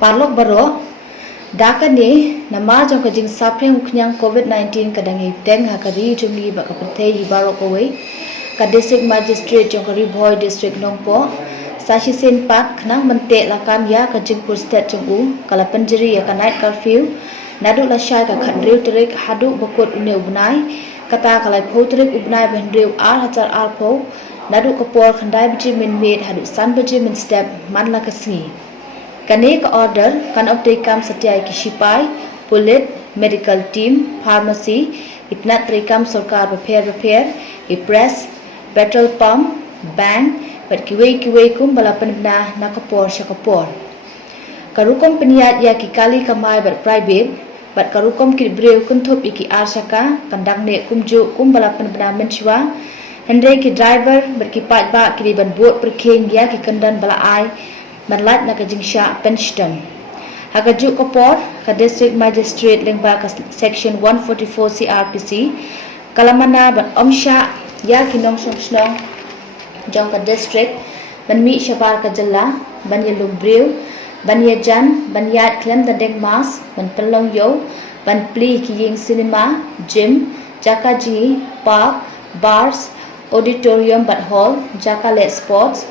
Parlok baro daka ni namar jong kajing sapreng uknyang COVID-19 kadangi teng hakari jungi bakapete hibaro kowe ka district magistrate jong kari boy district nongpo sashi sen pat khnang mente lakam ya kajing pur state jongu kala penjeri ya ka night curfew nadu la shai ka khandriu trik hadu bokot une ubnai kata kalai photrik ubnai bendriu ar hachar ar pho nadu kapor khandai biji min med hadu san biji min step man la kasngi kane ka order kan optekam satyai ki sipai police medical team pharmacy itna trekam sarkar repair i press petrol pump bank bat kiwei kum balapan na nakapor syakapor karukom peniat ya ki kali kamai bat private bat karukom ki breu kunthop iki arsaka kandang ne kumju kum balapan na menchwa hendre ki driver bat ki pat ba ki ban buat perkheng ya ki kandan bala ai manlat na kajingsha penston hagaju kapor ka district magistrate lengba ka section 144 CRPC kalamana ban omsha ya kinong somsnong jong ka district ban mi shabar ka jalla ban yelum brew ban yajan ban yat klem da deng mas ban pelong yo ban pli ki ying cinema gym jaka ji park bars auditorium bat hall jaka let sports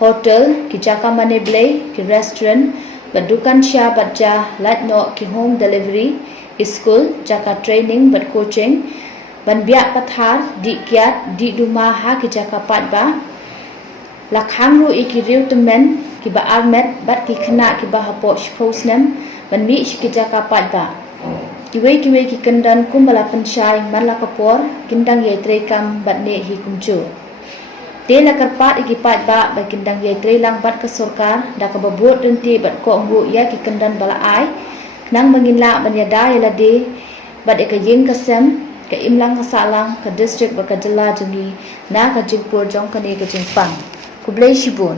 hotel ki jaka mane blay ki restaurant bat dukan sha bat ja lat no ki home delivery school jaka training bat coaching ban bia pathar di kiat di duma ha ki jaka pat ba lakhang ru iki riu temen ki ba armet bat ki khna ki ba hapo shposnem ban mi ki jaka pat ba kiwei ki kandan kumbala panchai man la kapor kindang ye trekam bat ne hi kumchu tela karpat iki pat ba ba kindang ye trelang bat ka sarkar da ka babot renti bat ko ngu ya ki kandan bala ai nang manginla ban ya da ya de bat ka yeng ka sem ka imlang ka salang ka district ba ka jilla jungi na ka jingpur jong ka ne ka jingpang kublai shibun